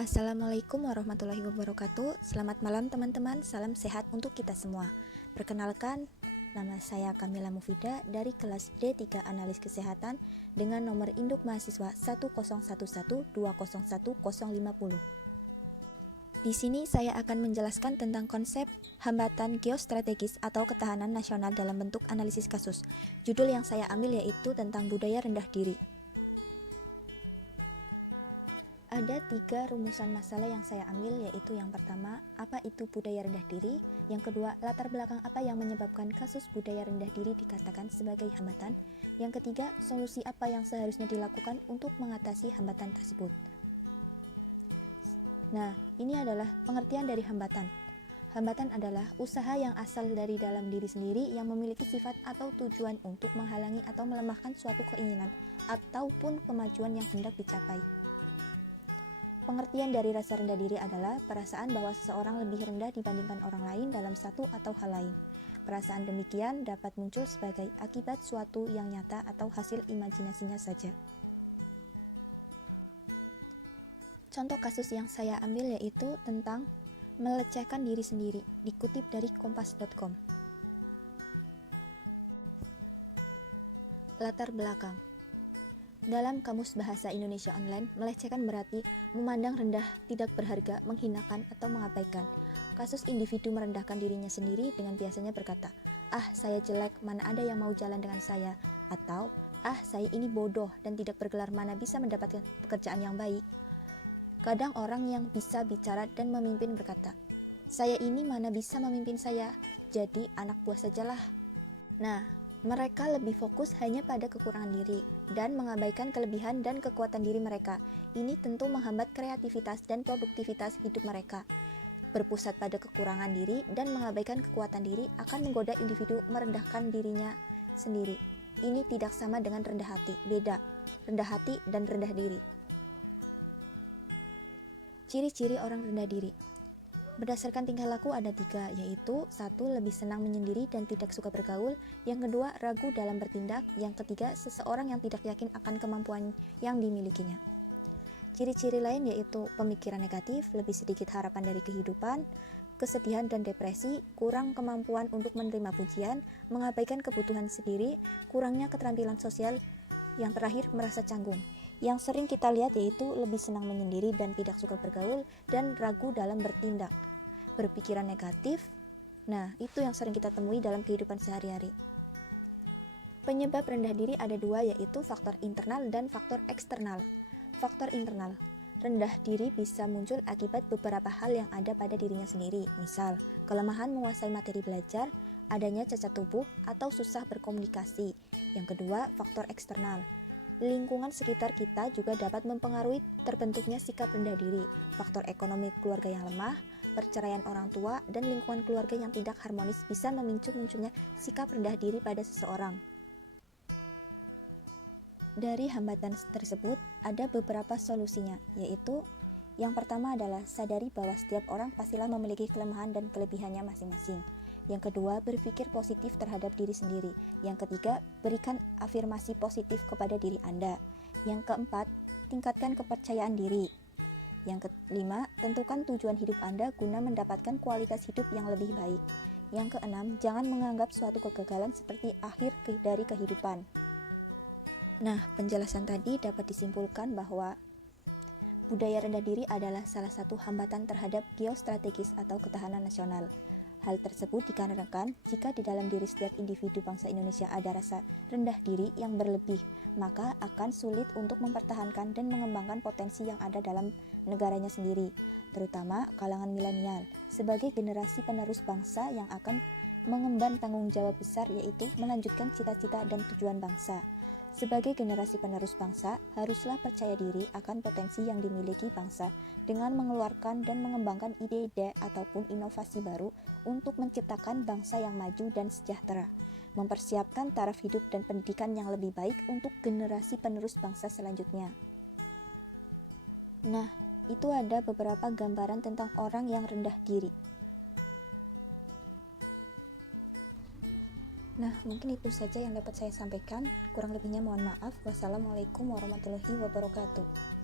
Assalamualaikum warahmatullahi wabarakatuh. Selamat malam teman-teman, salam sehat untuk kita semua. Perkenalkan, nama saya Kamila Mufida dari kelas D3 Analis Kesehatan dengan nomor induk mahasiswa 10112011050. Di sini saya akan menjelaskan tentang konsep hambatan geostrategis atau ketahanan nasional dalam bentuk analisis kasus. Judul yang saya ambil yaitu tentang budaya rendah diri. Ada 3 rumusan masalah yang saya ambil, yaitu yang pertama, apa itu budaya rendah diri? Yang kedua, latar belakang apa yang menyebabkan kasus budaya rendah diri dikatakan sebagai hambatan? Yang ketiga, solusi apa yang seharusnya dilakukan untuk mengatasi hambatan tersebut? Nah, ini adalah pengertian dari hambatan. Hambatan adalah usaha yang asal dari dalam diri sendiri yang memiliki sifat atau tujuan untuk menghalangi atau melemahkan suatu keinginan ataupun kemajuan yang hendak dicapai. Pengertian dari rasa rendah diri adalah perasaan bahwa seseorang lebih rendah dibandingkan orang lain dalam satu atau hal lain. Perasaan demikian dapat muncul sebagai akibat suatu yang nyata atau hasil imajinasinya saja. Contoh kasus yang saya ambil yaitu tentang melecehkan diri sendiri, dikutip dari kompas.com. Latar belakang. Dalam Kamus Bahasa Indonesia Online, melecehkan berarti memandang rendah, tidak berharga, menghinakan, atau mengabaikan. Kasus individu merendahkan dirinya sendiri dengan biasanya berkata, "Ah, saya jelek, mana ada yang mau jalan dengan saya?" Atau, "Ah, saya ini bodoh dan tidak bergelar, mana bisa mendapatkan pekerjaan yang baik." Kadang orang yang bisa bicara dan memimpin berkata, "Saya ini mana bisa memimpin saya, jadi anak buah sajalah." Nah, mereka lebih fokus hanya pada kekurangan diri dan mengabaikan kelebihan dan kekuatan diri mereka. Ini tentu menghambat kreativitas dan produktivitas hidup mereka. Berpusat pada kekurangan diri dan mengabaikan kekuatan diri akan menggoda individu merendahkan dirinya sendiri. Ini tidak sama dengan rendah hati, beda. Rendah hati dan rendah diri. Ciri-ciri orang rendah diri. Berdasarkan tingkah laku ada 3, yaitu 1. Lebih senang menyendiri dan tidak suka bergaul. Yang kedua, ragu dalam bertindak. Yang ketiga, seseorang yang tidak yakin akan kemampuan yang dimilikinya. Ciri-ciri lain yaitu pemikiran negatif, lebih sedikit harapan dari kehidupan, kesedihan dan depresi, kurang kemampuan untuk menerima pujian, mengabaikan kebutuhan sendiri, kurangnya keterampilan sosial, yang terakhir merasa canggung. Yang sering kita lihat yaitu lebih senang menyendiri dan tidak suka bergaul, dan ragu dalam bertindak. Berpikiran negatif, nah itu yang sering kita temui dalam kehidupan sehari-hari. Penyebab rendah diri ada 2, yaitu faktor internal dan faktor eksternal. Faktor internal, rendah diri bisa muncul akibat beberapa hal yang ada pada dirinya sendiri, misal kelemahan menguasai materi belajar, adanya cacat tubuh, atau susah berkomunikasi. Yang kedua, faktor eksternal. Lingkungan sekitar kita juga dapat mempengaruhi terbentuknya sikap rendah diri. Faktor ekonomi keluarga yang lemah, perceraian orang tua, dan lingkungan keluarga yang tidak harmonis bisa memicu munculnya sikap rendah diri pada seseorang. Dari hambatan tersebut, ada beberapa solusinya, yaitu yang pertama adalah sadari bahwa setiap orang pastilah memiliki kelemahan dan kelebihannya masing-masing. Yang kedua, berpikir positif terhadap diri sendiri. Yang ketiga, berikan afirmasi positif kepada diri Anda. Yang keempat, tingkatkan kepercayaan diri. Yang kelima, tentukan tujuan hidup Anda guna mendapatkan kualitas hidup yang lebih baik. Yang keenam, jangan menganggap suatu kegagalan seperti akhir dari kehidupan. Nah, penjelasan tadi dapat disimpulkan bahwa budaya rendah diri adalah salah satu hambatan terhadap geostrategis atau ketahanan nasional. Hal tersebut dikarenakan jika di dalam diri setiap individu bangsa Indonesia ada rasa rendah diri yang berlebih, maka akan sulit untuk mempertahankan dan mengembangkan potensi yang ada dalam negaranya sendiri, terutama kalangan milenial, sebagai generasi penerus bangsa yang akan mengemban tanggung jawab besar, yaitu melanjutkan cita-cita dan tujuan bangsa. Sebagai generasi penerus bangsa, haruslah percaya diri akan potensi yang dimiliki bangsa dengan mengeluarkan dan mengembangkan ide-ide ataupun inovasi baru untuk menciptakan bangsa yang maju dan sejahtera, mempersiapkan taraf hidup dan pendidikan yang lebih baik untuk generasi penerus bangsa selanjutnya. Nah, itu ada beberapa gambaran tentang orang yang rendah diri. Nah, mungkin itu saja yang dapat saya sampaikan. Kurang lebihnya mohon maaf. Wassalamualaikum warahmatullahi wabarakatuh.